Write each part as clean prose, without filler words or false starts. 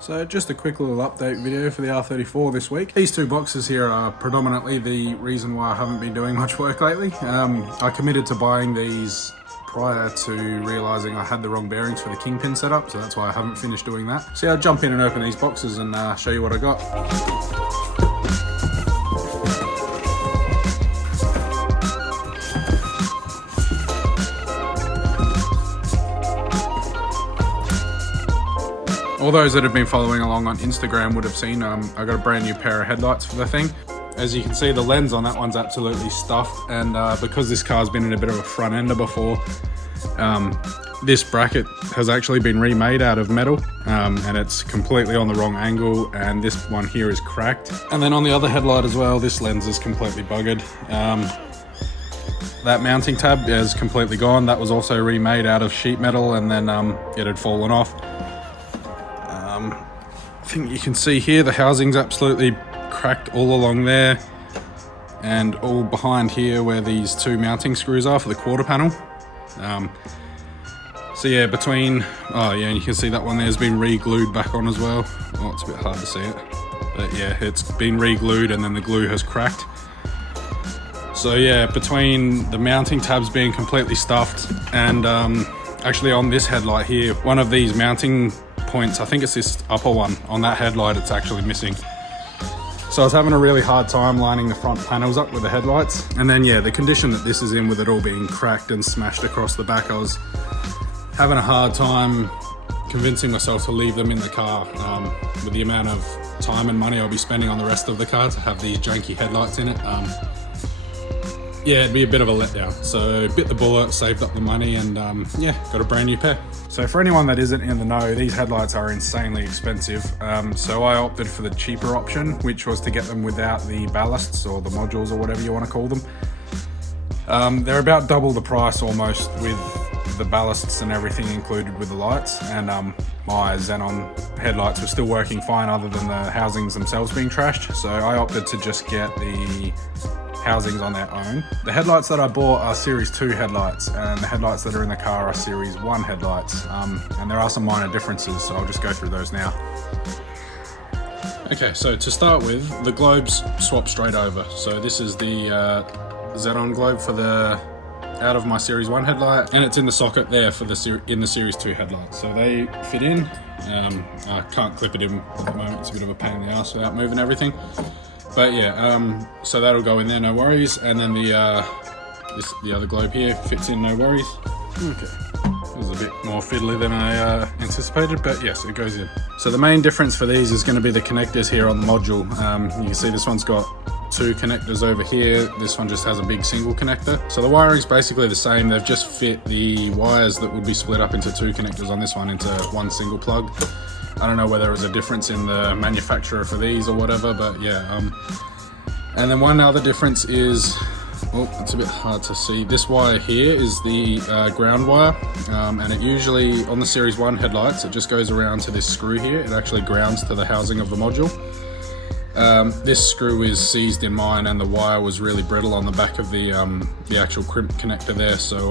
So just a quick little update video for the R34 this week. These two boxes here are predominantly the reason why I haven't been doing much work lately. I committed to buying these prior to realising I had the wrong bearings for the kingpin setup, so that's why I haven't finished doing that. So yeah, I'll jump in and open these boxes and show you what I got. All those that have been following along on Instagram would have seen I got a brand new pair of headlights for the thing. As you can see, the lens on that one's absolutely stuffed, and because this car's been in a bit of a front ender before, this bracket has actually been remade out of metal, and it's completely on the wrong angle, and this one here is cracked. And then on the other headlight as well, this lens is completely buggered. That mounting tab is completely gone. That was also remade out of sheet metal, and then it had fallen off. I think you can see here the housing's absolutely cracked all along there, and all behind here where these two mounting screws are for the quarter panel. So yeah, and you can see that one there's been re-glued back on as well. Oh, it's a bit hard to see it, but yeah, it's been re-glued and then the glue has cracked. So yeah, between the mounting tabs being completely stuffed and actually on this headlight here, one of these mounting points, I think it's this upper one on that headlight, it's actually missing. So I was having a really hard time lining the front panels up with the headlights. And then yeah, the condition that this is in, with it all being cracked and smashed across the back, I was having a hard time convincing myself to leave them in the car with the amount of time and money I'll be spending on the rest of the car to have these janky headlights in it. Yeah, it'd be a bit of a letdown. So bit the bullet, saved up the money, and yeah, got a brand new pair. So for anyone that isn't in the know, these headlights are insanely expensive. So I opted for the cheaper option, which was to get them without the ballasts or the modules or whatever you want to call them. They're about double the price almost, with the ballasts and everything included with the lights. And my Xenon headlights were still working fine other than the housings themselves being trashed. So I opted to just get the housings on their own. The headlights that I bought are Series 2 headlights, and the headlights that are in the car are Series 1 headlights. And there are some minor differences, so I'll just go through those now. Okay, so to start with, the globes swap straight over. So this is the Xenon globe for the out of my Series 1 headlight, and it's in the socket there for the in the Series 2 headlight. So they fit in. I can't clip it in at the moment, it's a bit of a pain in the ass without moving everything. But yeah, so that'll go in there, no worries. And then the other globe here fits in, no worries. Okay, this is a bit more fiddly than I anticipated, but yes, it goes in. So the main difference for these is going to be the connectors here on the module. You can see this one's got two connectors over here. This one just has a big single connector. So the wiring's basically the same. They've just fit the wires that would be split up into two connectors on this one into one single plug. I don't know whether it was a difference in the manufacturer for these or whatever, but yeah. And then one other difference is, well, it's a bit hard to see. This wire here is the ground wire, and it usually, on the Series 1 headlights, it just goes around to this screw here. It actually grounds to the housing of the module. This screw is seized in mine, and the wire was really brittle on the back of the actual crimp connector there. So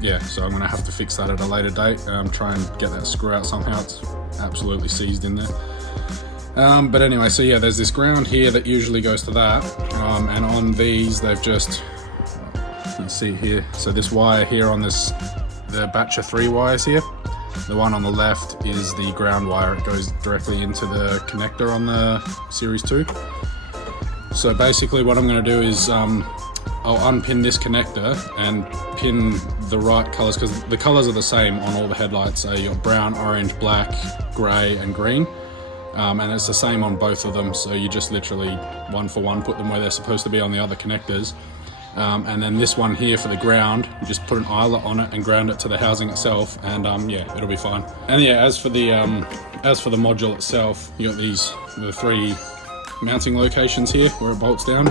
yeah, so I'm gonna have to fix that at a later date. Try and get that screw out somehow. It's absolutely seized in there. But anyway, so yeah, there's this ground here that usually goes to that, and on these they've just, let's see here. So this wire here on this, the batch of 3 wires here. The one on the left is the ground wire. It goes directly into the connector on the Series 2. So basically what I'm going to do is I'll unpin this connector and pin the right colors, because the colors are the same on all the headlights. So you've got brown, orange, black, gray and green, and it's the same on both of them. So you just literally one for one put them where they're supposed to be on the other connectors. And then this one here for the ground, you just put an eyelet on it and ground it to the housing itself, and yeah, it'll be fine. And yeah, as for the module itself, you got the 3 mounting locations here where it bolts down.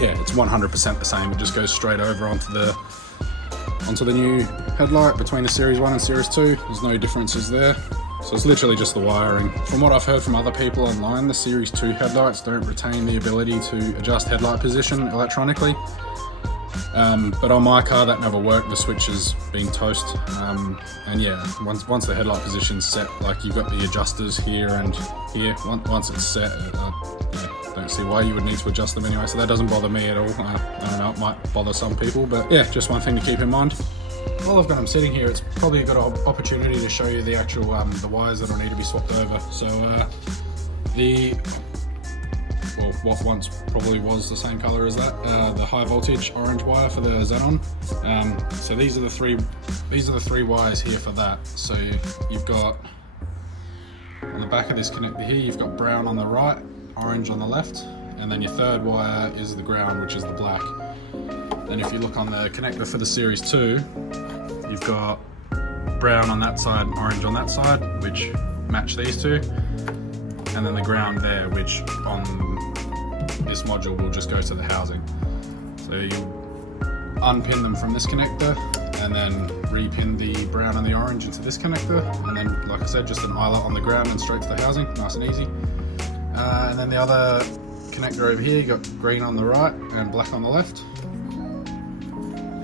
Yeah, it's 100% the same. It just goes straight over onto the new headlight between the Series 1 and Series 2. There's no differences there. So it's literally just the wiring. From what I've heard from other people online, the Series 2 headlights don't retain the ability to adjust headlight position electronically. But on my car that never worked. The switch has been toast, and yeah, once the headlight position's set, like you've got the adjusters here and here. Once it's set, I don't see why you would need to adjust them anyway, so that doesn't bother me at all. I don't know, it might bother some people, but yeah, just one thing to keep in mind. While I've got them sitting here, it's probably a good opportunity to show you the actual the wires that will need to be swapped over. So what once probably was the same color as that, the high voltage orange wire for the Xenon. So these are the three wires here for that. So you've got on the back of this connector here, you've got brown on the right, orange on the left, and then your third wire is the ground, which is the black. Then if you look on the connector for the Series 2, you've got brown on that side, orange on that side, which match these two, and then the ground there, which on this module will just go to the housing. So you unpin them from this connector and then repin the brown and the orange into this connector, and then, like I said, just an eyelet on the ground and straight to the housing, nice and easy. And then the other connector over here, you got green on the right and black on the left.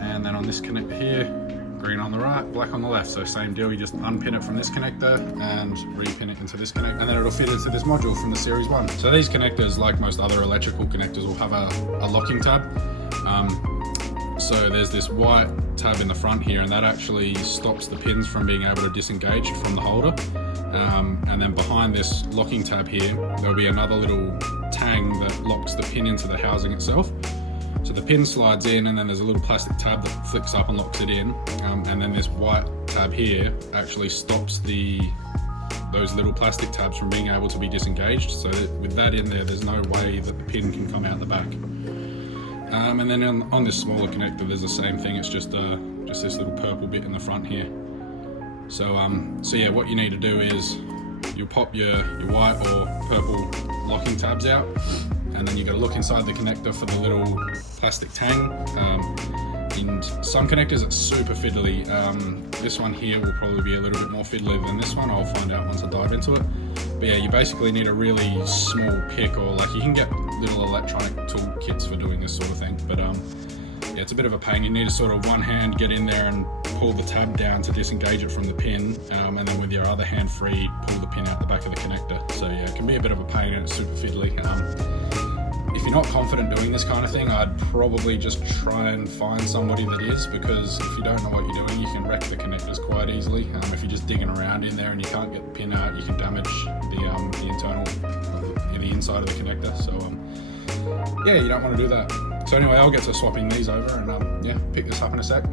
And then on this connector here, green on the right, black on the left. So same deal, you just unpin it from this connector and repin it into this connector, and then it'll fit into this module from the Series 1. So these connectors, like most other electrical connectors, will have a locking tab. So there's this white tab in the front here, and that actually stops the pins from being able to disengage from the holder. And then behind this locking tab here, there'll be another little tang that locks the pin into the housing itself. So the pin slides in, and then there's a little plastic tab that flicks up and locks it in. And then this white tab here actually stops those little plastic tabs from being able to be disengaged. So that with that in there, there's no way that the pin can come out the back. And then on this smaller connector, there's the same thing. It's just this little purple bit in the front here. So yeah, what you need to do is you'll pop your white or purple locking tabs out, and then you've got to look inside the connector for the little plastic tang. In some connectors it's super fiddly. This one here will probably be a little bit more fiddly than this one. I'll find out once I dive into it. But yeah, you basically need a really small pick, or like you can get little electronic tool kits for doing this sort of thing. But yeah, it's a bit of a pain. You need to sort of one hand get in there and pull the tab down to disengage it from the pin, and then with your other hand free, pull the pin out the back of the connector. So yeah, it can be a bit of a pain and it's super fiddly. If you're not confident doing this kind of thing, I'd probably just try and find somebody that is, because if you don't know what you're doing, you can wreck the connectors quite easily. If you're just digging around in there and you can't get the pin out, you can damage the inside of the connector. So yeah, you don't want to do that. So anyway, I'll get to swapping these over and yeah, pick this up in a sec.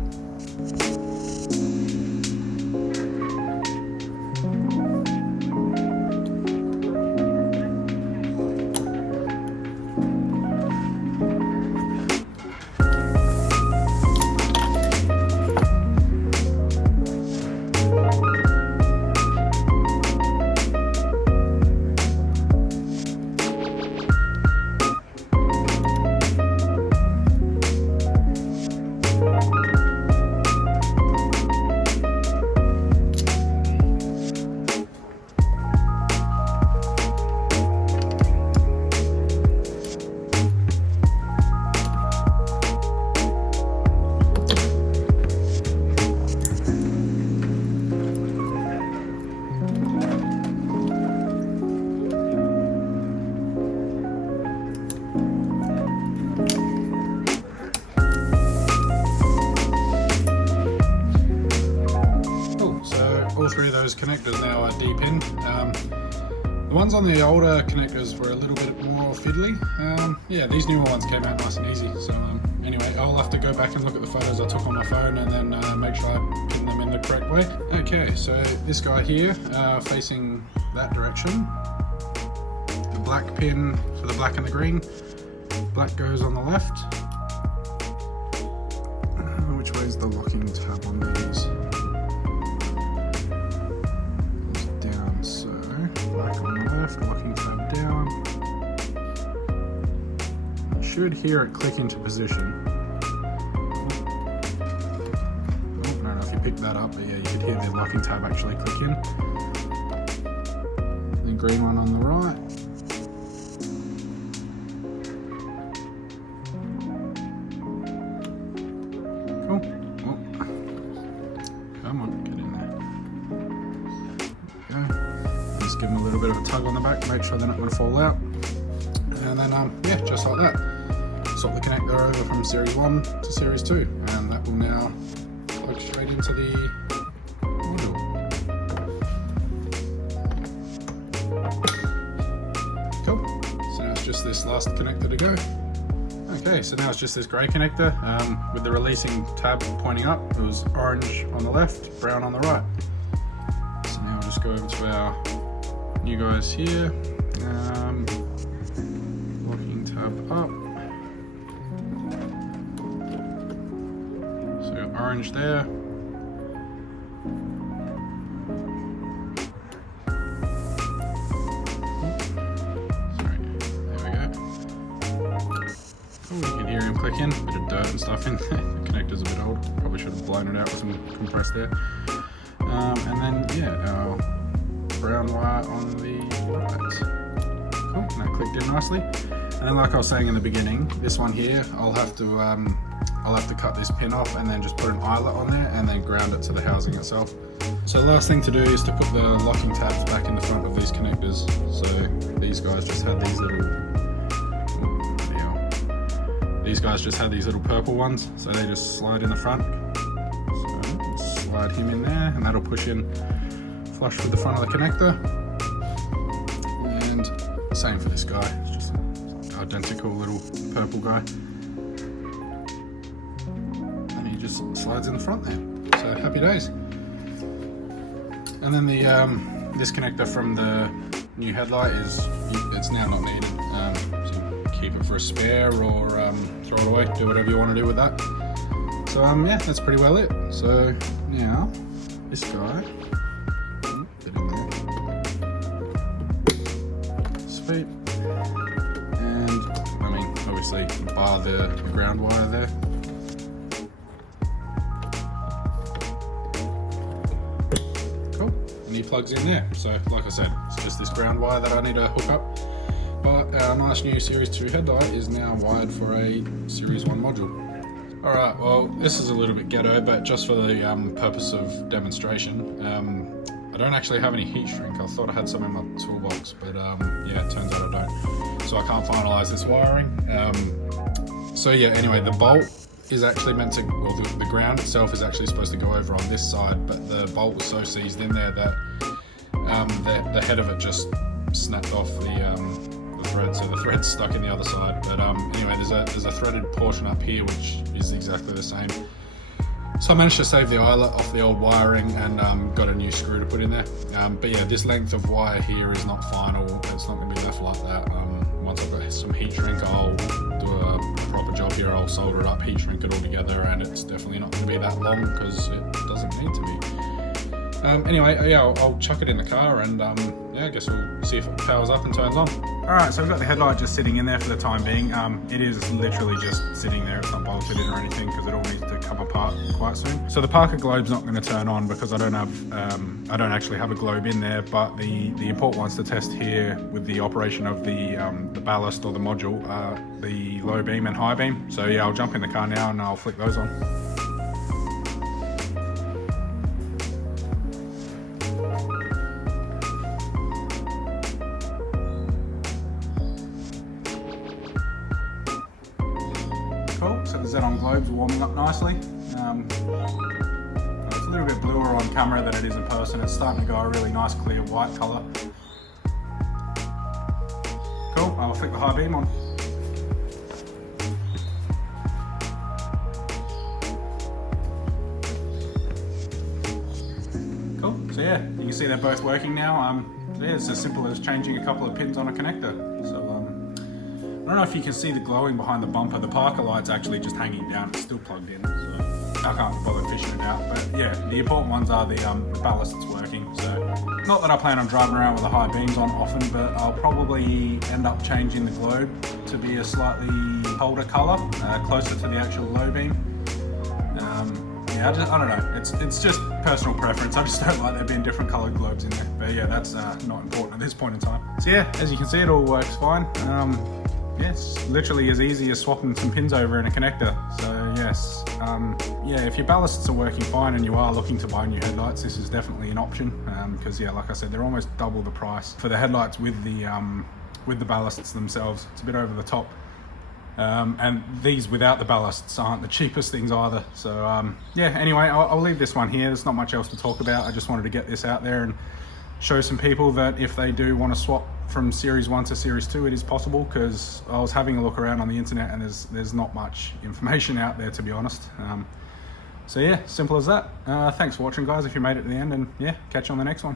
All three of those connectors now are deep in. The ones on the older connectors were a little bit more fiddly. Yeah, these newer ones came out nice and easy. So anyway, I'll have to go back and look at the photos I took on my phone and then make sure I pin them in the correct way. Okay, so this guy here, facing that direction, the black pin for the black and the green. Black goes on the left. Which way is the locking tab on these? Locking tab down. You should hear it click into position. I don't know if you picked that up, but yeah, you could hear the locking tab actually click in. The green one on the right. Cool. Oh. Come on, get in there. Go. Just give them a little bit of a tug on the back, make sure they're not going to fall out. And then, yeah, just like that. Swap the connector over from Series 1 to Series 2, and that will now plug straight into the module. Cool. So now it's just this last connector to go. Okay, so now it's just this grey connector with the releasing tab pointing up. It was orange on the left, brown on the right. So now I'll just go over to our new guys here. Locking tab up. So orange there. You can hear him clicking, a bit of dirt and stuff in there. The connector's a bit old, probably should have blown it out with some compressed air. And then, yeah, our brown wire on the right. Cool, and that clicked in nicely. And then, like I was saying in the beginning, this one here, I'll have to cut this pin off and then just put an eyelet on there and then ground it to the housing itself. So the last thing to do is to put the locking tabs back in the front of these connectors. So these guys just had these little purple ones, so they just slide in the front. So slide him in there, and that'll push in flush with the front of the connector. And same for this guy, it's just an identical little purple guy. And he just slides in the front there. So happy days. And then the this connector from the new headlight it's now not needed. So keep it for a spare or throw it away, do whatever you want to do with that. So yeah, that's pretty well it. So now this guy, get in there, sweet, and I mean obviously bar the ground wire there. Cool, and he plugs in there. So like I said, it's just this ground wire that I need to hook up. But our nice new Series 2 headlight is now wired for a Series 1 module. Alright, well this is a little bit ghetto, but just for the purpose of demonstration, I don't actually have any heat shrink. I thought I had some in my toolbox, but yeah, it turns out I don't. So I can't finalise this wiring. So yeah, anyway, the bolt is actually meant to, well the ground itself is actually supposed to go over on this side, but the bolt was so seized in there that the head of it just snapped off the thread, so the thread's stuck in the other side. But anyway, there's a threaded portion up here which is exactly the same. So I managed to save the eyelet off the old wiring and got a new screw to put in there. But yeah, this length of wire here is not final. It's not going to be left like that. Once I've got some heat shrink, I'll do a proper job here. I'll solder it up, heat shrink it all together, and it's definitely not going to be that long because it doesn't need to be. Anyway, yeah, I'll chuck it in the car and yeah, I guess we'll see if it powers up and turns on. Alright, so I've got the headlight just sitting in there for the time being. It is literally just sitting there, it's not bolted in or anything because it all needs to come apart quite soon. So the Parker globe's not going to turn on because I don't actually have a globe in there, but the import ones to test here with the operation of the ballast or the module are the low beam and high beam. So yeah, I'll jump in the car now and I'll flick those on. Cool, so the Xenon globes are warming up nicely. It's a little bit bluer on camera than it is in person. It's starting to go a really nice clear white colour. Cool, I'll flick the high beam on. Cool, so yeah, you can see they're both working now. Yeah, it's as simple as changing a couple of pins on a connector. So I don't know if you can see the glowing behind the bumper. The Parker light's actually just hanging down. It's still plugged in, so I can't bother fishing it out. But yeah, the important ones are the ballast that's working. So not that I plan on driving around with the high beams on often, but I'll probably end up changing the globe to be a slightly colder colour, closer to the actual low beam. Yeah, I don't know. It's just personal preference. I just don't like there being different coloured globes in there. But yeah, that's not important at this point in time. So yeah, as you can see, it all works fine. Yeah, it's literally as easy as swapping some pins over in a connector. So yes, yeah, if your ballasts are working fine and you are looking to buy new headlights, this is definitely an option, because yeah, like I said, they're almost double the price for the headlights with the ballasts themselves. It's a bit over the top. And these without the ballasts aren't the cheapest things either. So yeah, anyway, I'll leave this one here. There's not much else to talk about. I just wanted to get this out there and show some people that if they do want to swap from Series 1 to Series 2, it is possible, because I was having a look around on the internet and there's not much information out there, to be honest. So yeah, simple as that. Thanks for watching, guys, if you made it to the end, and yeah, catch you on the next one.